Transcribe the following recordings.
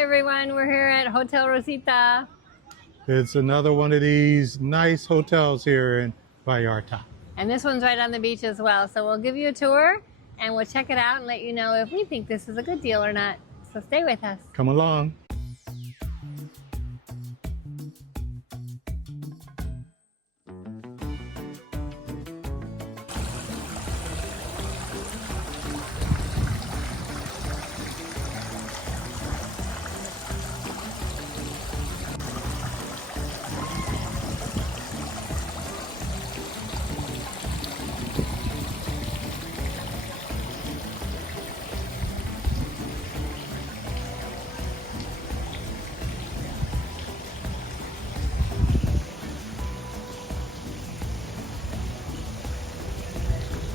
Hi everyone, we're here at Hotel Rosita. It's another one of these nice hotels here in Vallarta. And this one's right on the beach as well. So we'll give you a tour and we'll check it out and let you know if we think this is a good deal or not. So stay with us. Come along.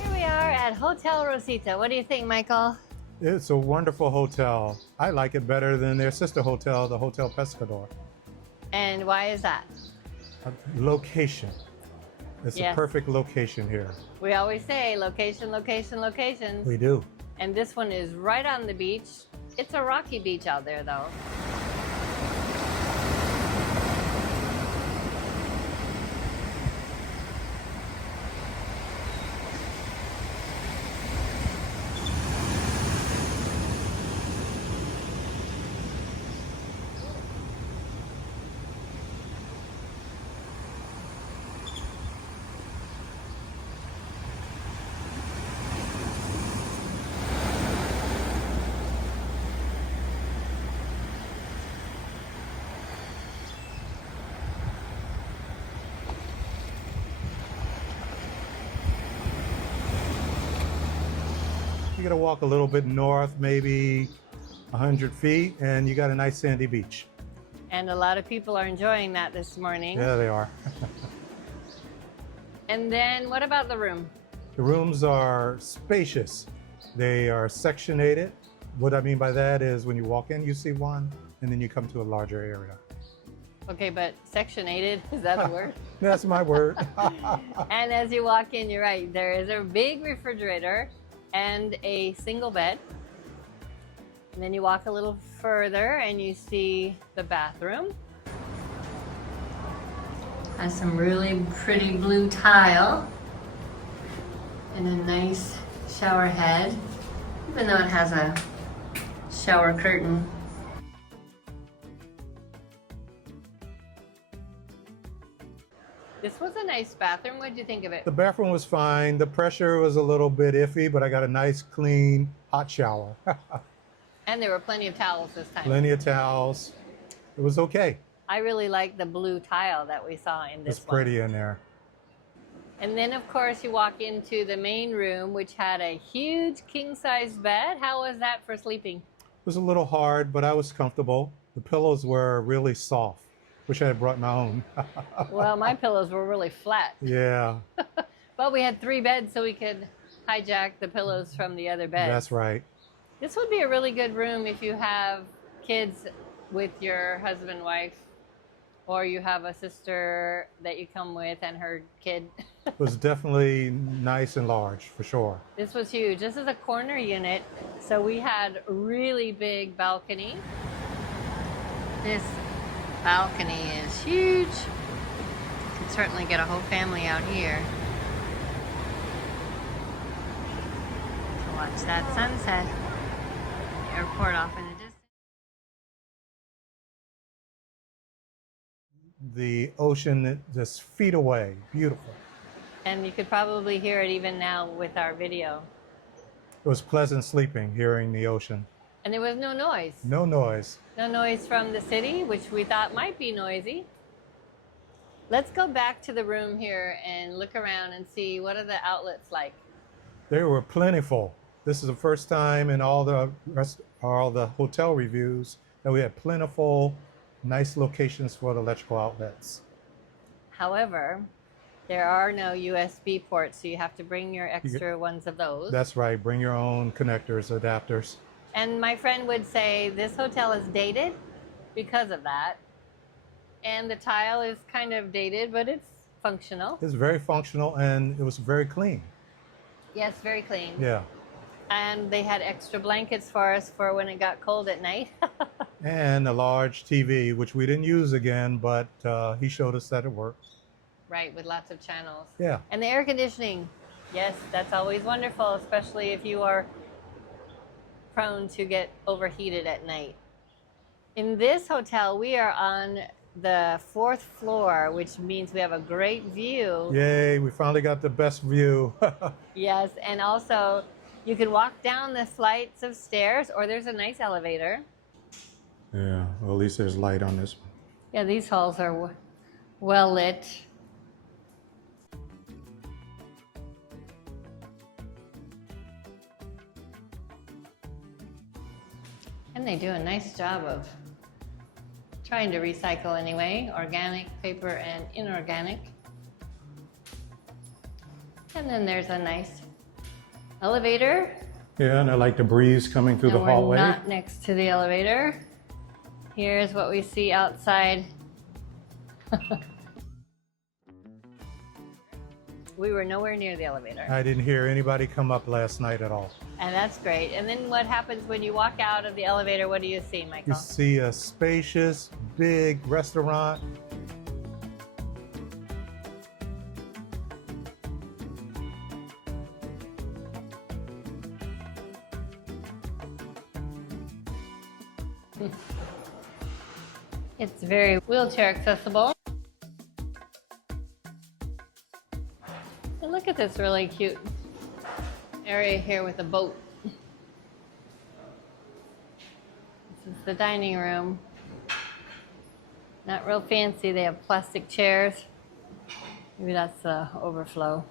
Here we are at Hotel Rosita. What do you think, Michael? It's a wonderful hotel. I like it better than their sister hotel, the Hotel Pescador. And why is that? Location. It's Yes. a perfect location here. We always say location, location, location. We do. And this one is right on the beach. It's a rocky beach out there though. You gotta walk a little bit north, maybe 100 feet, and you got a nice sandy beach. And a lot of people are enjoying that this morning. Yeah, they are. And then what about the room? The rooms are spacious. They are sectionated. What I mean by that is when you walk in, you see one, and then you come to a larger area. Okay, but sectionated, is that a word? That's my word. And as you walk in, you're right, there is a big refrigerator and a single bed. And then you walk a little further and you see the bathroom. Has some really pretty blue tile and a nice shower head, even though it has a shower curtain. This was a nice bathroom. What did you think of it? The bathroom was fine. The pressure was a little bit iffy, but I got a nice, clean, hot shower. And there were plenty of towels this time. Plenty of towels. It was okay. I really like the blue tile that we saw in this It's one. pretty in there. And then, of course, you walk into the main room, which had a huge king-size bed. How was that for sleeping? It was a little hard, but I was comfortable. The pillows were really soft. Wish I had brought my own. Well, my pillows were really flat. Yeah, But we had 3 beds, so we could hijack the pillows from the other beds. that's right. This would be a really good room if you have kids with your husband, wife, or you have a sister that you come with and her kid. It was definitely nice and large, for sure. This was huge. This is a corner unit, so we had a really big balcony. This balcony is huge. You can certainly get a whole family out here to watch that sunset. The airport off in the distance. The ocean just feet away, beautiful. And you could probably hear it even now with our video. It was pleasant sleeping, hearing the ocean. And there was no noise. No noise. No noise from the city, which we thought might be noisy. Let's go back to the room here and look around and see what are the outlets like. They were plentiful. This is the first time in all the hotel reviews that we had plentiful, nice locations for the electrical outlets. However, there are no USB ports, so you have to bring your extra ones of those. That's right. Bring your own connectors, adapters. And my friend would say this hotel is dated because of that. And the tile is kind of dated, but it's functional. It's very functional and it was very clean. Yes, very clean. Yeah. And they had extra blankets for us for when it got cold at night. and a large TV, which we didn't use again, but he showed us that it worked. Right, with lots of channels. Yeah. And the air conditioning. Yes, that's always wonderful, especially if you are prone to get overheated at night. In this hotel, we are on the 4th floor, which means we have a great view. Yay, we finally got the best view. Yes, and also you can walk down the flights of stairs, or there's a nice elevator. Yeah, well, at least there's light on this one. Yeah, these halls are well lit. And they do a nice job of trying to recycle anyway, organic paper and inorganic. And then there's a nice elevator. Yeah, and I like the breeze coming through the hallway. We're not next to the elevator. Here's what we see outside. We were nowhere near the elevator. I didn't hear anybody come up last night at all. And that's great. And then what happens when you walk out of the elevator? What do you see, You Michael? see a spacious, big restaurant. It's very wheelchair accessible. And look at this really cute area here with a boat. This is the dining room. Not real fancy. They have plastic chairs. Maybe that's the overflow.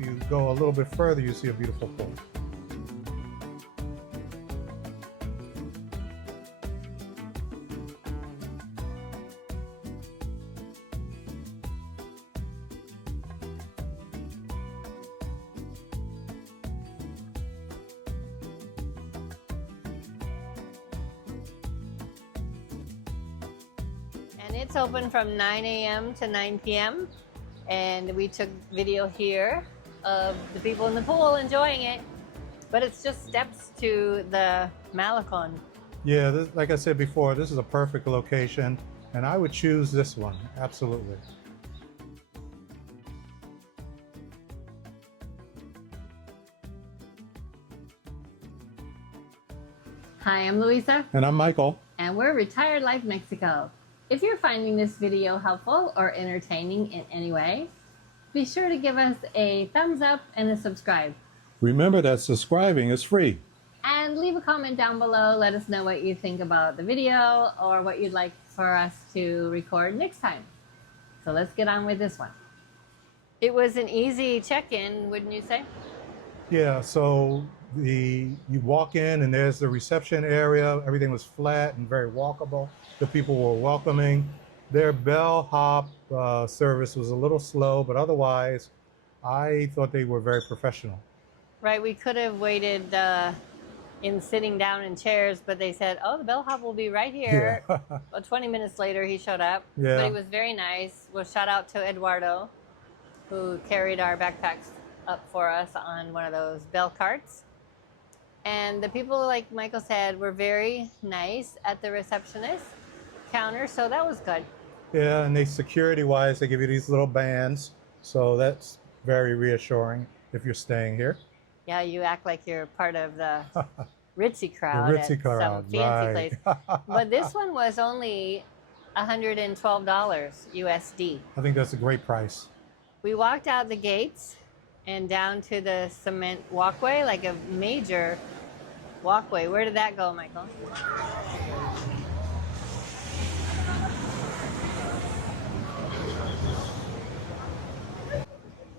If you go a little bit further, you see a beautiful pool. And it's open from 9 a.m. to 9 p.m. And we took video here of the people in the pool enjoying it. But it's just steps to the Malecón. Yeah, this, like I said before, this is a perfect location, and I would choose this one, absolutely. Hi, I'm Luisa, And I'm Michael. and we're Retired Life Mexico. If you're finding this video helpful or entertaining in any way, be sure to give us a thumbs up and a subscribe. Remember that subscribing is free. And leave a comment down below. Let us know what you think about the video or what you'd like for us to record next time. So let's get on with this one. It was an easy check-in, wouldn't you say? Yeah, so you walk in and there's the reception area. Everything was flat and very walkable. The people were welcoming. Their bellhop service was a little slow, but otherwise, I thought they were very professional. Right, we could have waited in sitting down in chairs, but they said, oh, the bellhop will be right here. Yeah. Well, 20 minutes later, he showed up. Yeah. But he was very nice. Well, shout out to Eduardo, who carried our backpacks up for us on one of those bell carts. And the people, like Michael said, were very nice at the receptionist counter, so that was good. Yeah, and they security-wise, they give you these little bands, so that's very reassuring if you're staying here. Yeah, you act like you're part of the ritzy crowd The ritzy at crowd, some fancy right. place. But this one was only $112 USD. I think that's a great price. We walked out the gates and down to the cement walkway, like a major walkway. Where did that go, Michael?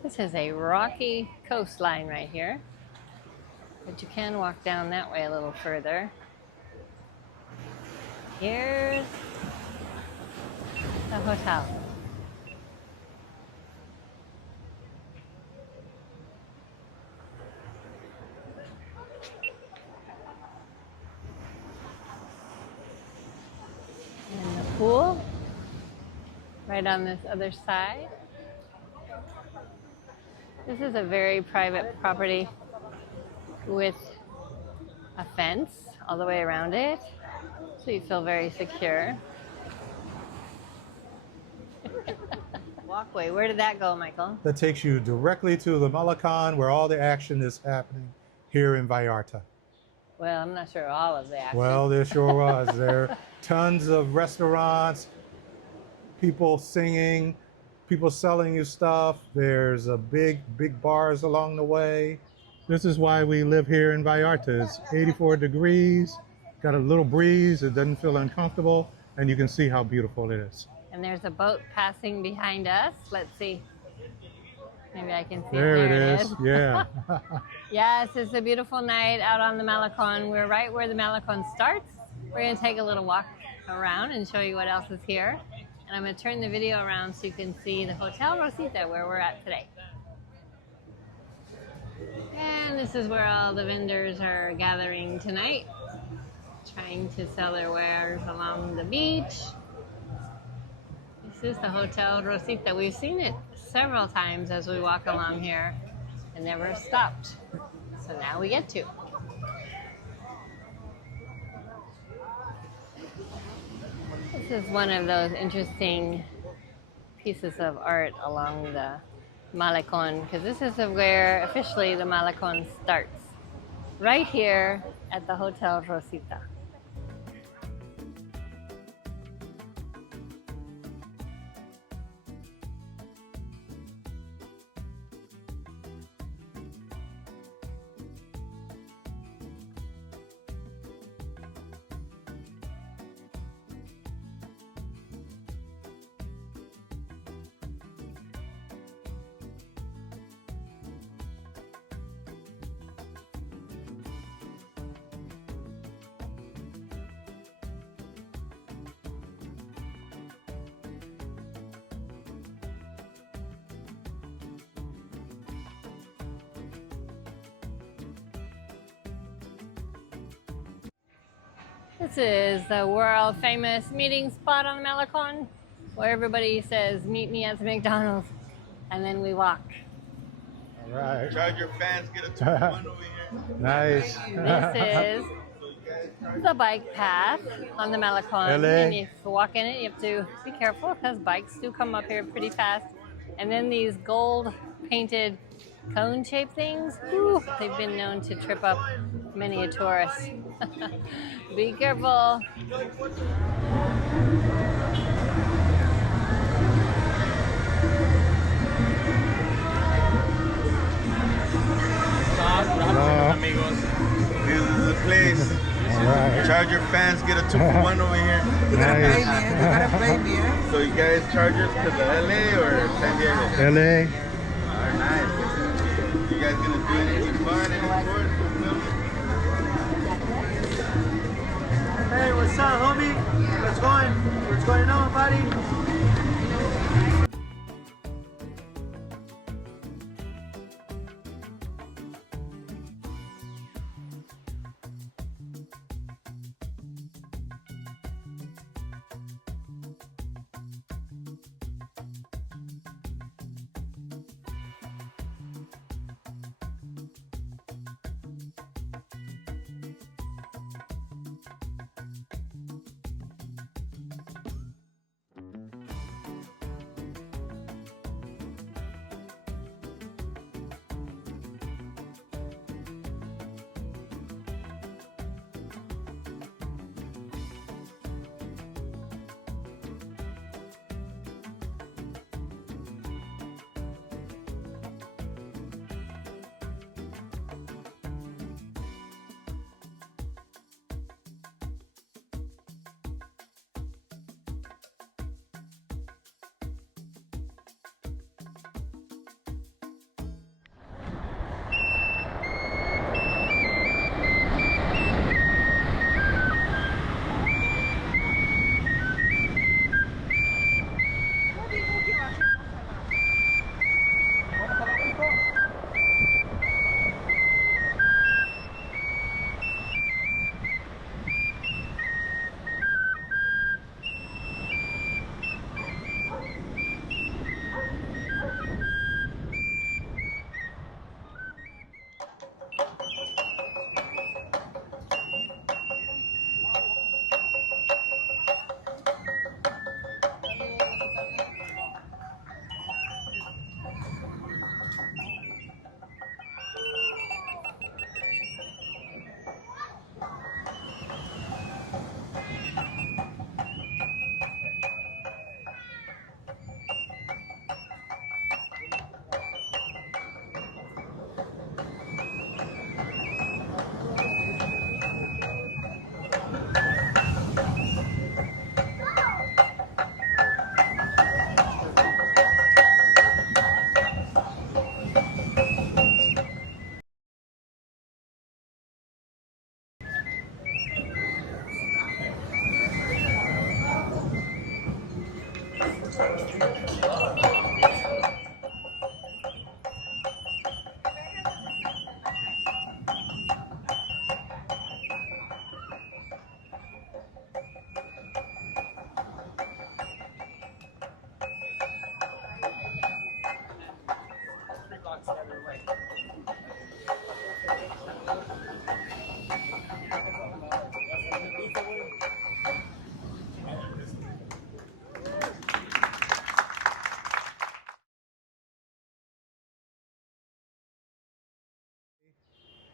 This is a rocky coastline right here, but you can walk down that way a little further. Here's the hotel. pool right on this other side. This is a very private property with a fence all the way around it, so you feel very secure. Walkway, where did that go, Michael? That takes you directly to the Malecón, where all the action is happening here in Vallarta. Well, I'm not sure all of the action. Well, there sure was. There are tons of restaurants, people singing, people selling you stuff. There's a big bars along the way. This is why we live here in Vallarta. It's 84 degrees, got a little breeze, it doesn't feel uncomfortable, and you can see how beautiful it is. And there's a boat passing behind us. Let's see. Maybe I can see There it. it is. Yeah. Yes, it's a beautiful night out on the Malecón. We're right where the Malecón starts. We're going to take a little walk around and show you what else is here. And I'm going to turn the video around so you can see the Hotel Rosita where we're at today. And this is where all the vendors are gathering tonight, trying to sell their wares along the beach. This is the Hotel Rosita. We've seen it several times as we walk along here and never stopped. So now we get to. This is one of those interesting pieces of art along the Malecón, because this is where officially the Malecón starts, right here at the Hotel Rosita. This is the world famous meeting spot on the Malecón, where everybody says, meet me at the McDonald's, and then we walk. All right. Charger fans get a 2-for-1 over here. Nice. This is the bike path on the Malecón. LA. And if you walk in it, you have to be careful because bikes do come up here pretty fast. And then these gold painted cone-shaped things, whew, they've been known to trip up many a tourist. Be careful. Amigos, this is the place. All right. Charger fans get a 2-for-1 over here. Nice. So you guys Chargers to the LA or San Diego? LA. Alright, nice. You guys gonna do anything fun, any sports? Hey, what's up, homie? What's going on, buddy?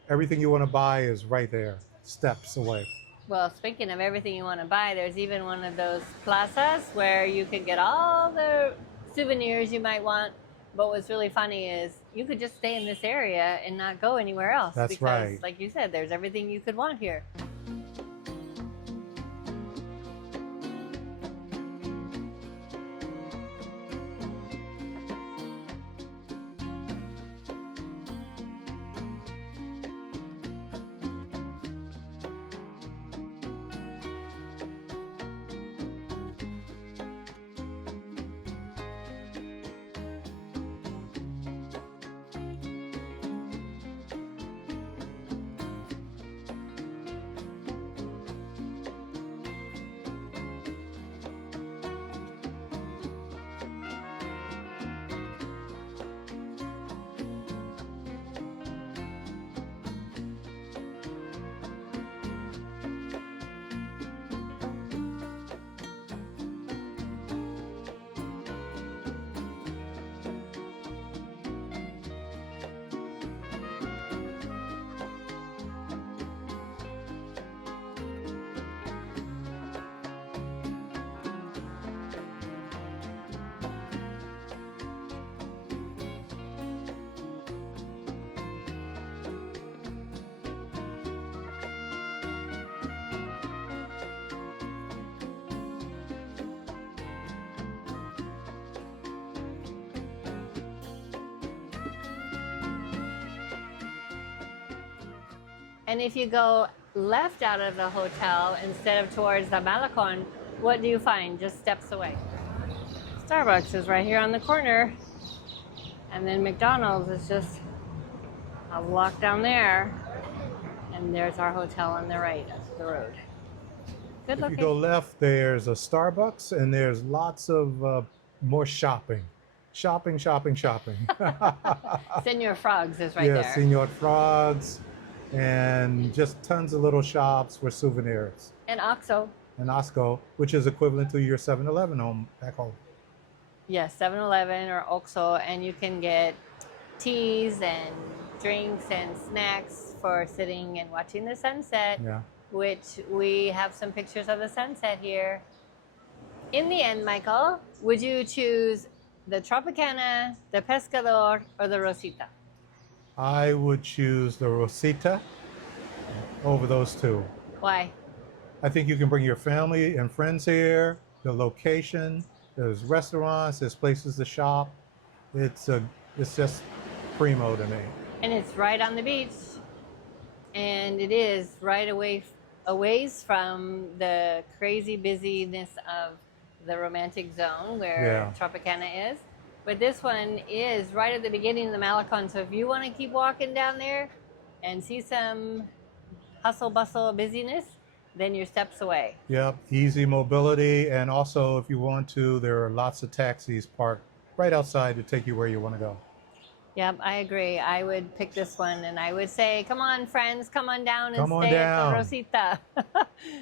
Everything you want to buy is right there, steps away. Well, speaking of everything you want to buy, there's even one of those plazas where you can get all the souvenirs you might want. But what's really funny is you could just stay in this area and not go anywhere else. That's because, right. like you said, there's everything you could want here. And if you go left out of the hotel instead of towards the Malecón, what do you find just steps away? Starbucks is right here on the corner. And then McDonald's is just a block down there. And there's our hotel on the right of the road. Good If looking. you go left, there's a Starbucks and there's lots of more shopping. Shopping. Senor Frogs is right Yeah, there. Senor Frogs, and just tons of little shops with souvenirs. And OXXO. And Osco, which is equivalent to your 7-Eleven home back home. Yes, 7-Eleven or OXXO, and you can get teas and drinks and snacks for sitting and watching the sunset, Yeah. which we have some pictures of the sunset here. In the end, Michael, would you choose the Tropicana, the Pescador, or the Rosita? I would choose the Rosita over those two. Why? I think you can bring your family and friends here. The location, there's restaurants, there's places to shop. It's just primo to me. And it's right on the beach, and it is right a ways from the crazy busyness of the romantic zone where Tropicana is. But this one is right at the beginning of the Malecón, so if you want to keep walking down there and see some hustle bustle busyness, then you're steps away. Yep, easy mobility, and also if you want to, there are lots of taxis parked right outside to take you where you want to go. Yep, I agree. I would pick this one, and I would say, come on, friends, come on down and Come on stay down. at the Rosita.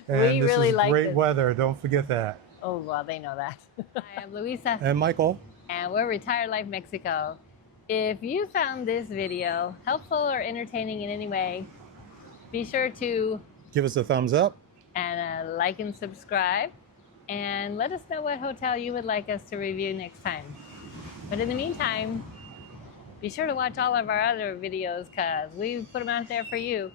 And We this really is like great this. weather, don't forget that. Oh, well, they know that. Hi, I'm Luisa, And Michael, and we're Retired Life Mexico. If you found this video helpful or entertaining in any way, be sure to give us a thumbs up. and like and subscribe, and let us know what hotel you would like us to review next time. But in the meantime, be sure to watch all of our other videos because we put them out there for you.